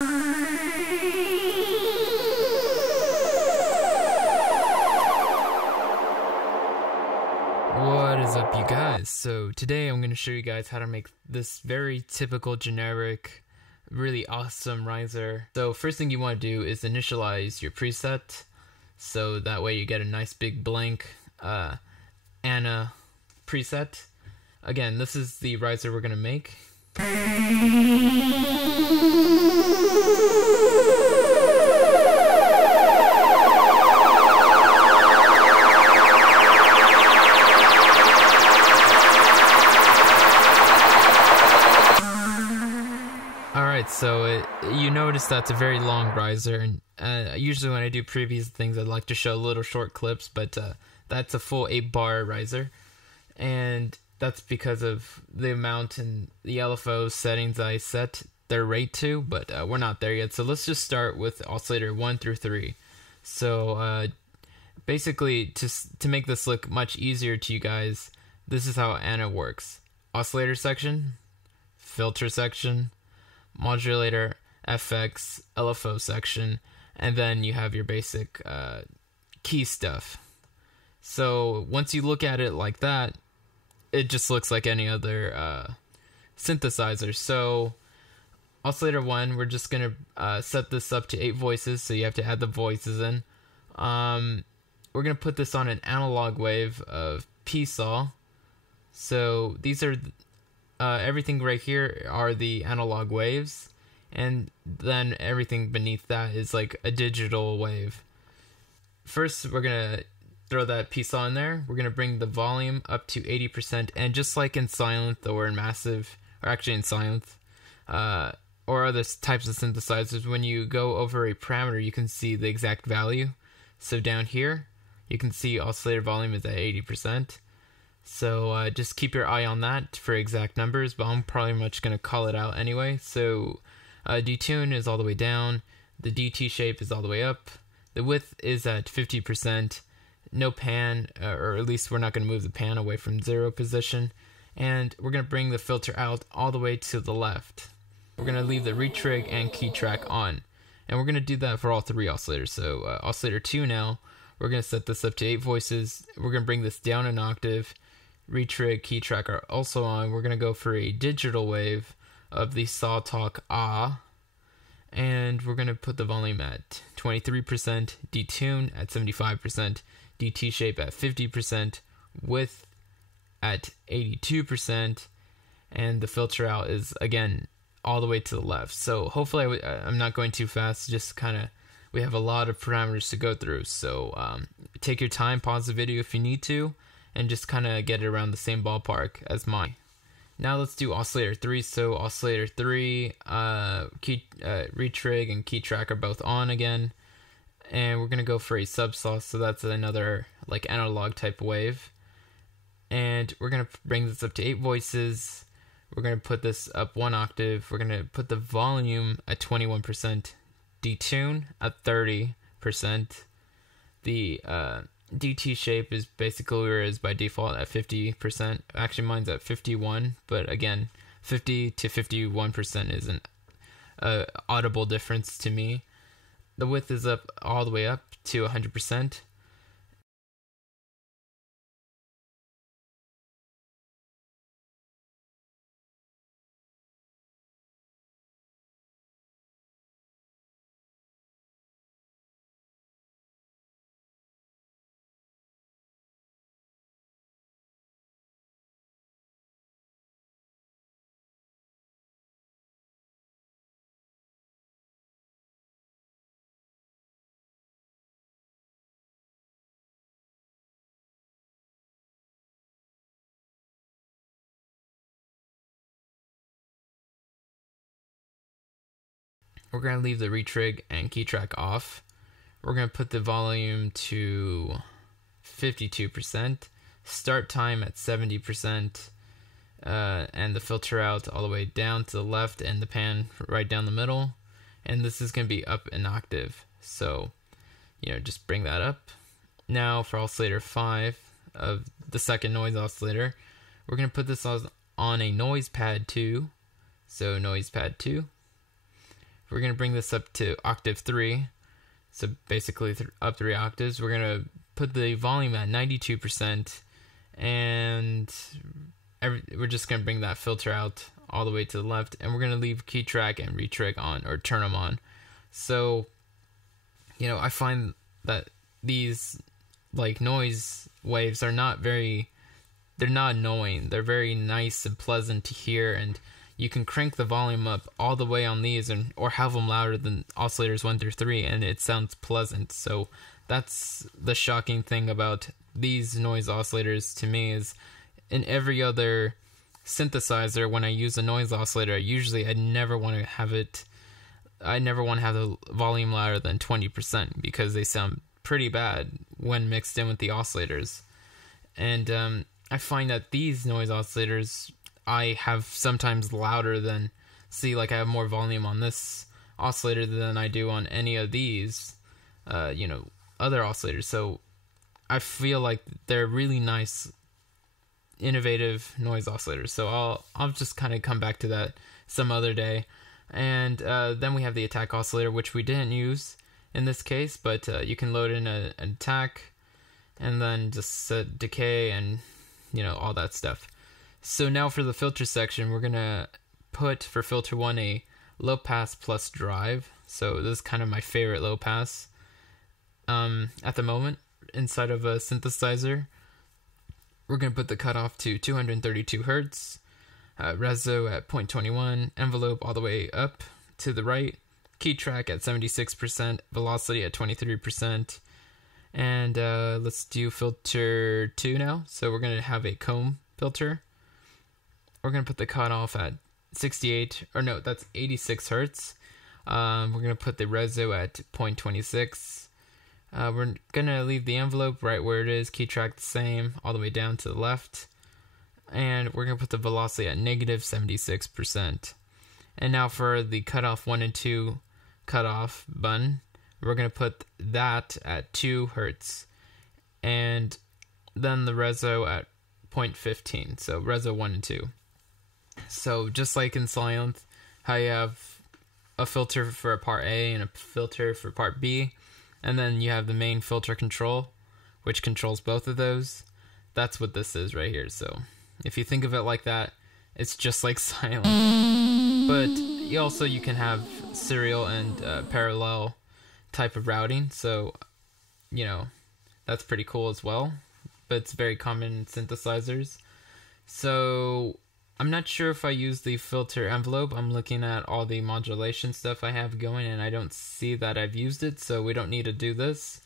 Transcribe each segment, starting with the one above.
What is up, you guys? So today I'm going to show you guys how to make this very typical generic really awesome riser. So first thing you want to do is initialize your preset, so that way you get a nice big blank Anna preset. Again, this is the riser we're going to make. Alright, so you notice that's a very long riser, and usually when I do previous things I'd like to show little short clips, but that's a full 8-bar riser, and that's because of the amount and the LFO settings I set their rate to, but we're not there yet. So let's just start with oscillator 1 through 3. So basically, to make this look much easier to you guys, this is how Anna works. Oscillator section, filter section, modulator, FX, LFO section, and then you have your basic key stuff. So once you look at it like that, it just looks like any other synthesizer. So oscillator 1, we're just gonna set this up to 8 voices, so you have to add the voices in. We're gonna put this on an analog wave of P-Saw. So these are everything right here are the analog waves, and then everything beneath that is like a digital wave. First, we're gonna throw that P-Saw in there. We're gonna bring the volume up to 80%, and just like in Silent or in Massive, or actually in Silent, or other types of synthesizers, when you go over a parameter, you can see the exact value. So down here, you can see oscillator volume is at 80%. So just keep your eye on that for exact numbers, but I'm probably much going to call it out anyway. So detune is all the way down, the DT shape is all the way up, the width is at 50%, no pan, or at least we're not going to move the pan away from 0 position, and we're going to bring the filter out all the way to the left. We're going to leave the retrig and key track on, and we're going to do that for all 3 oscillators. So oscillator 2 now, we're going to set this up to 8 voices, we're going to bring this down an octave, retrig, key track are also on. We're going to go for a digital wave of the saw talk ah, and we're going to put the volume at 23%, detune at 75%, DT shape at 50%, width at 82%, and the filter out is again all the way to the left. So hopefully I'm not going too fast, just kind of, we have a lot of parameters to go through, so take your time, pause the video if you need to, and just kind of get it around the same ballpark as mine. Now let's do oscillator 3. So oscillator 3, retrig and key track are both on again, and we're gonna go for a sub-saw, so that's another like analog type wave, and we're gonna bring this up to 8 voices. We're gonna put this up 1 octave. We're gonna put the volume at 21%, detune at 30%. The DT shape is basically where it is by default at 50%. Actually, mine's at 51, but again, 50 to 51% is an audible difference to me. The width is up all the way up to 100%. We're going to leave the retrig and key track off. We're going to put the volume to 52%, start time at 70%, and the filter out all the way down to the left, and the pan right down the middle. And this is going to be up an octave, so just bring that up. Now for oscillator 5 of the second noise oscillator, we're going to put this on a noise pad 2. So noise pad 2. we're going to bring this up to octave 3. So basically up 3 octaves. We're going to put the volume at 92%, and we're just going to bring that filter out all the way to the left, and we're going to leave key track and retrig on, or turn them on. So, you know, I find that these like noise waves are they're not annoying. They're very nice and pleasant to hear, and you can crank the volume up all the way on these, or have them louder than oscillators 1 through 3, and it sounds pleasant. So that's the shocking thing about these noise oscillators to me, is in every other synthesizer, when I use a noise oscillator, I never want to have the volume louder than 20%, because they sound pretty bad when mixed in with the oscillators. And I find that these noise oscillators I have sometimes louder than, like I have more volume on this oscillator than I do on any of these other oscillators. So I feel like they're really nice, innovative noise oscillators. So I'll just kind of come back to that some other day. And then we have the attack oscillator, which we didn't use in this case, but you can load in an attack and then just set decay and all that stuff. So now for the filter section, we're gonna put for filter 1 a low pass plus drive. So this is kind of my favorite low pass at the moment inside of a synthesizer. We're gonna put the cutoff to 232 hertz, reso at 0.21, envelope all the way up to the right, key track at 76%, velocity at 23%, and let's do filter 2 now. So we're gonna have a comb filter. We're gonna put the cutoff at 86 hertz. We're gonna put the reso at 0.26. We're gonna leave the envelope right where it is, key track the same, all the way down to the left. And we're gonna put the velocity at negative 76%. And now for the cutoff 1 and 2 cutoff button, we're gonna put that at 2 hertz. And then the reso at 0.15. So reso 1 and 2. So just like in Silent, how you have a filter for part A and a filter for part B, and then you have the main filter control, which controls both of those. That's what this is right here. So if you think of it like that, it's just like Silent. But you can have serial and parallel type of routing. So, that's pretty cool as well. But it's very common in synthesizers. So I'm not sure if I use the filter envelope. I'm looking at all the modulation stuff I have going, and I don't see that I've used it, so we don't need to do this.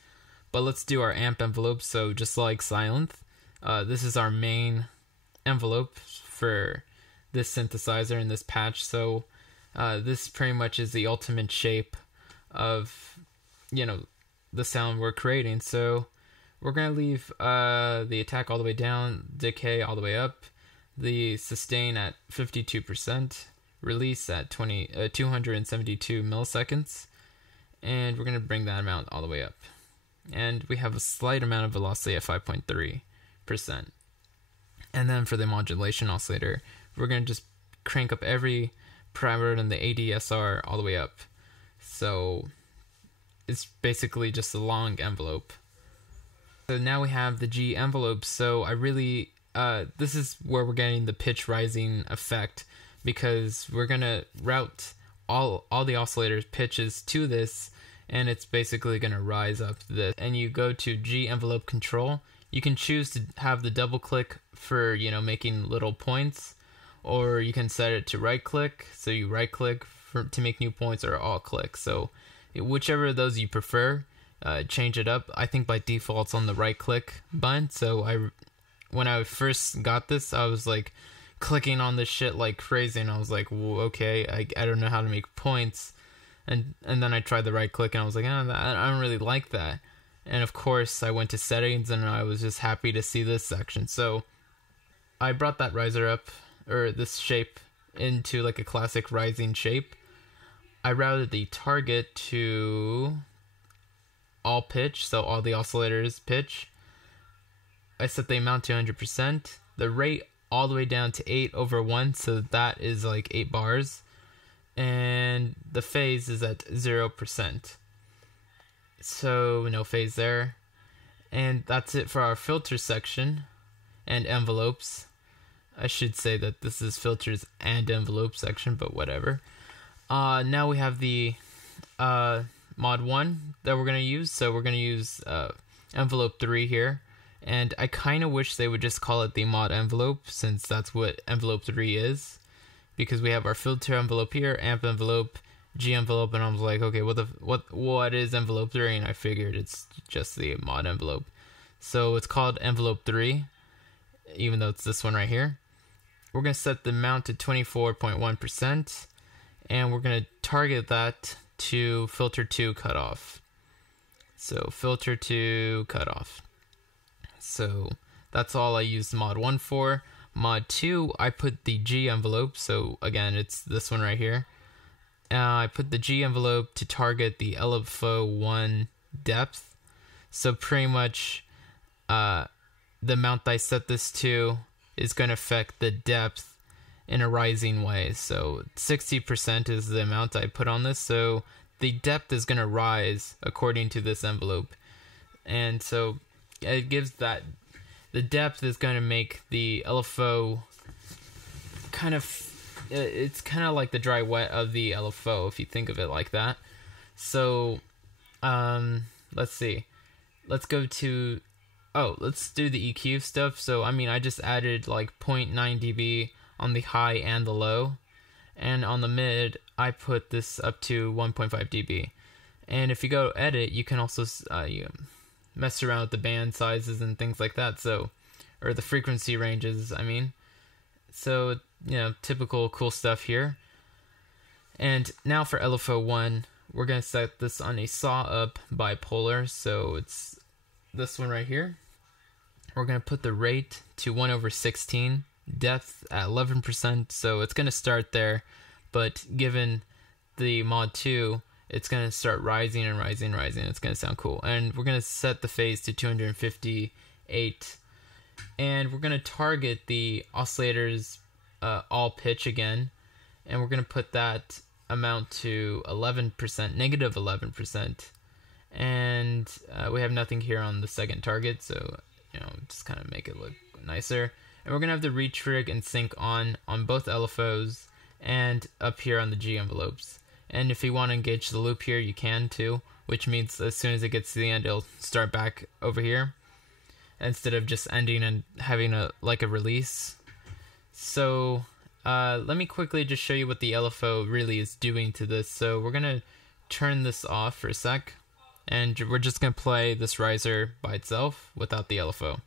But let's do our amp envelope. So just like Silent, this is our main envelope for this synthesizer and this patch. So this pretty much is the ultimate shape of, the sound we're creating. So we're going to leave the attack all the way down, decay all the way up, the sustain at 52%, release at 272 milliseconds, and we're going to bring that amount all the way up. And we have a slight amount of velocity at 5.3%. And then for the modulation oscillator, we're going to just crank up every parameter in the ADSR all the way up. So it's basically just a long envelope. So now we have the G envelope. So I really, this is where we're getting the pitch rising effect, because we're going to route all the oscillators pitches to this, and it's basically going to rise up this. And you go to G envelope control. You can choose to have the double click for, making little points, or you can set it to right click. So you right click to make new points, or alt click. So whichever of those you prefer, change it up. I think by default it's on the right click button. So when I first got this, I was like clicking on this shit like crazy, and I was like, well, okay, I don't know how to make points. And then I tried the right click, and I was like, I don't really like that. And of course I went to settings, and I was just happy to see this section. So I brought that riser up, or this shape, into like a classic rising shape. I routed the target to all pitch, so all the oscillators pitch. I set the amount to 100%, the rate all the way down to 8/1, so that is like 8 bars. and the phase is at 0%. So no phase there. And that's it for our filter section and envelopes. I should say that this is filters and envelope section, but whatever. Now we have the mod 1 that we're going to use. So we're going to use envelope 3 here. And I kind of wish they would just call it the mod envelope, since that's what envelope 3 is. Because we have our filter envelope here, amp envelope, G envelope, and I was like, okay, what is envelope 3? And I figured it's just the mod envelope. So it's called envelope 3, even though it's this one right here. We're going to set the amount to 24.1%, and we're going to target that to filter 2 cutoff. So filter 2 cutoff. So that's all I used mod 1 for. Mod 2, I put the G envelope, so again, it's this one right here. I put the G envelope to target the LFO 1 depth. So pretty much the amount I set this to is going to affect the depth in a rising way. So 60% is the amount I put on this, so the depth is going to rise according to this envelope. And so it gives that the depth is going to make the LFO kind of, it's kind of like the dry wet of the LFO, if you think of it like that. So let's see, let's go to, let's do the EQ stuff. So I mean, I just added like 0.9 dB on the high and the low, and on the mid I put this up to 1.5 dB. And if you go edit, you can also mess around with the band sizes and things like that, so, or the frequency ranges, I mean. So, you know, typical cool stuff here. And now for LFO 1, we're going to set this on a saw up bipolar, so it's this one right here. We're going to put the rate to 1/16, depth at 11%, so it's going to start there, but given the mod 2, it's going to start rising and rising and rising. It's going to sound cool. And we're going to set the phase to 258. And we're going to target the oscillator's all pitch again. And we're going to put that amount to 11%, negative 11%. And we have nothing here on the second target, so, you know, just kind of make it look nicer. And we're going to have the retrig and sync on both LFOs and up here on the G envelopes. And if you want to engage the loop here, you can too, which means as soon as it gets to the end, it'll start back over here instead of just ending and having a release. So let me quickly just show you what the LFO really is doing to this. So we're going to turn this off for a sec, and we're just going to play this riser by itself without the LFO.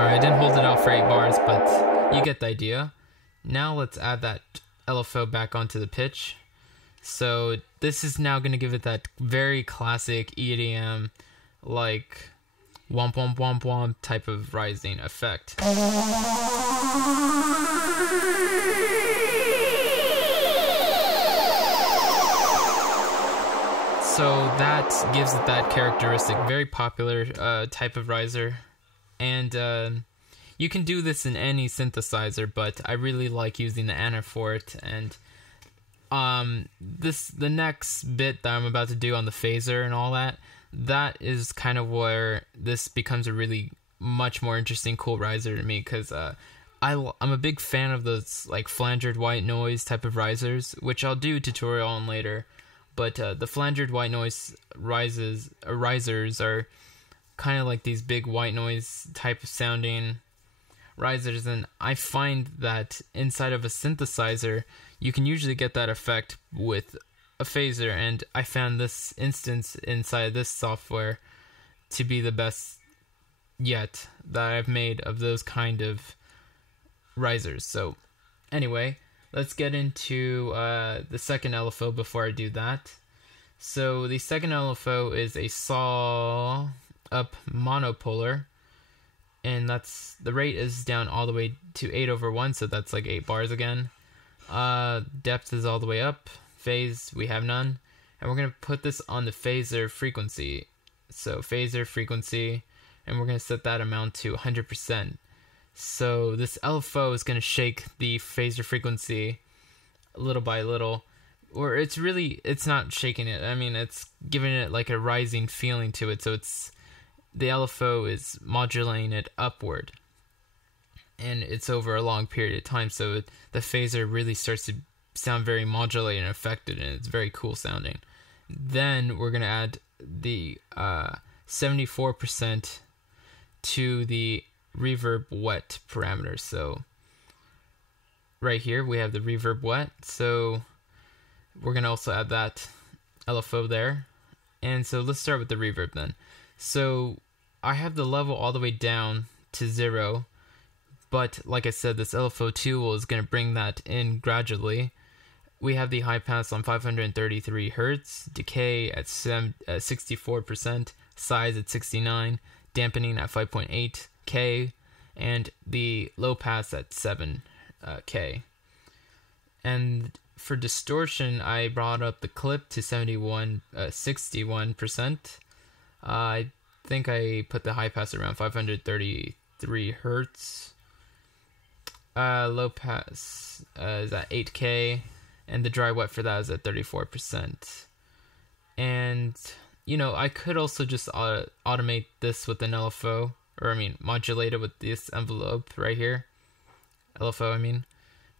I didn't hold it out for 8 bars, but you get the idea. Now let's add that LFO back onto the pitch. So this is now going to give it that very classic EDM, like womp womp womp womp type of rising effect. So that gives it that characteristic, very popular type of riser. And you can do this in any synthesizer, but I really like using the Ana for it. And the next bit that I'm about to do on the phaser and all that, that is kind of where this becomes a really much more interesting, cool riser to me, because I'm a big fan of those like flangered white noise type of risers, which I'll do a tutorial on later. But the flangered white noise risers are kind of like these big white noise type of sounding risers, and I find that inside of a synthesizer you can usually get that effect with a phaser, and I found this instance inside this software to be the best yet that I've made of those kind of risers. So anyway, let's get into the second LFO before I do that. So the second LFO is a saw up monopolar, and that's the rate is down all the way to 8/1, so that's like 8 bars again. Depth is all the way up. Phase we have none, and we're gonna put this on the phaser frequency. So phaser frequency, and we're going to set that amount to 100%. So this LFO is going to shake the phaser frequency little by little, or it's not shaking it. I mean, it's giving it like a rising feeling to it. So the LFO is modulating it upward, and it's over a long period of time. So the phaser really starts to sound very modulated and affected, and it's very cool sounding. Then we're going to add the 74% to the reverb wet parameter. So right here we have the reverb wet, so we're going to also add that LFO there. And so let's start with the reverb then. So I have the level all the way down to 0, but like I said, this LFO tool is going to bring that in gradually. We have the high pass on 533 Hertz, decay at 64%, size at 69, dampening at 5.8K, and the low pass at 7K. And for distortion, I brought up the clip to 61%. I think I put the high pass around 533 Hertz. Low pass is at 8K, and the dry wet for that is at 34%. And I could also just automate this with an LFO, modulate it with this envelope right here, LFO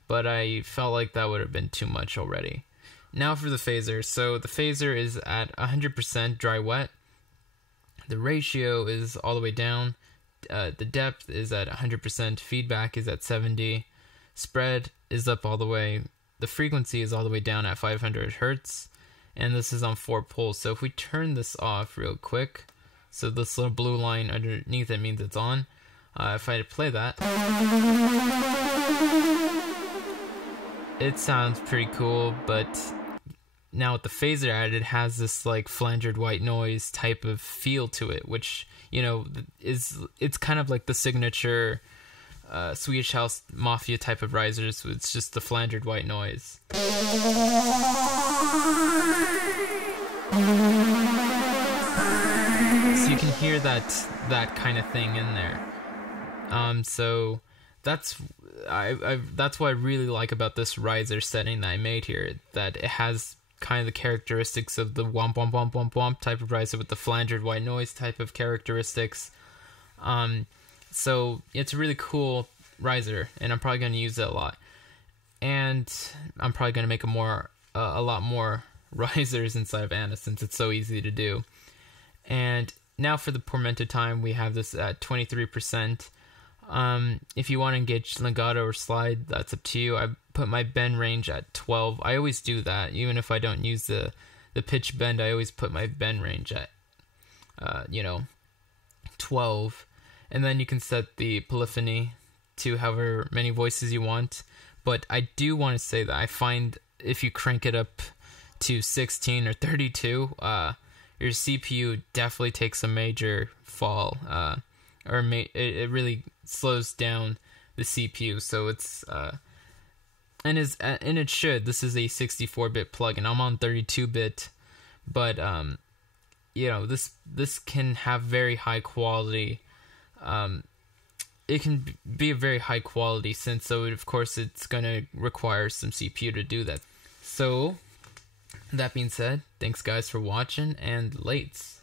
but I felt like that would have been too much already. Now for the phaser. So the phaser is at 100% dry wet. The ratio is all the way down. The depth is at 100%. Feedback is at 70. Spread is up all the way. The frequency is all the way down at 500 Hertz. And this is on 4 poles. So if we turn this off real quick, so this little blue line underneath it means it's on. If I play that, it sounds pretty cool, but now with the phaser added, it has this like flangered white noise type of feel to it, which it's kind of like the signature Swedish House Mafia type of risers. It's just the flangered white noise. So you can hear that kind of thing in there. So that's what I really like about this riser setting that I made here, that it has kind of the characteristics of the womp womp womp womp womp type of riser with the flangered white noise type of characteristics. So it's a really cool riser, and I'm probably going to use it a lot. And I'm probably going to make a lot more risers inside of Anna, since it's so easy to do. And now for the pormento time, we have this at 23%. If you want to engage legato or slide, that's up to you. I put my bend range at 12. I always do that. Even if I don't use the pitch bend, I always put my bend range at 12. And then you can set the polyphony to however many voices you want. But I do want to say that I find if you crank it up to 16 or 32, your CPU definitely takes a major fall. It really slows down the CPU. So it's and it should. This is a 64-bit plugin. I'm on 32-bit, but this can have very high quality. It can be a very high quality synth, so of course it's gonna require some CPU to do that. So that being said, thanks guys for watching, and lates.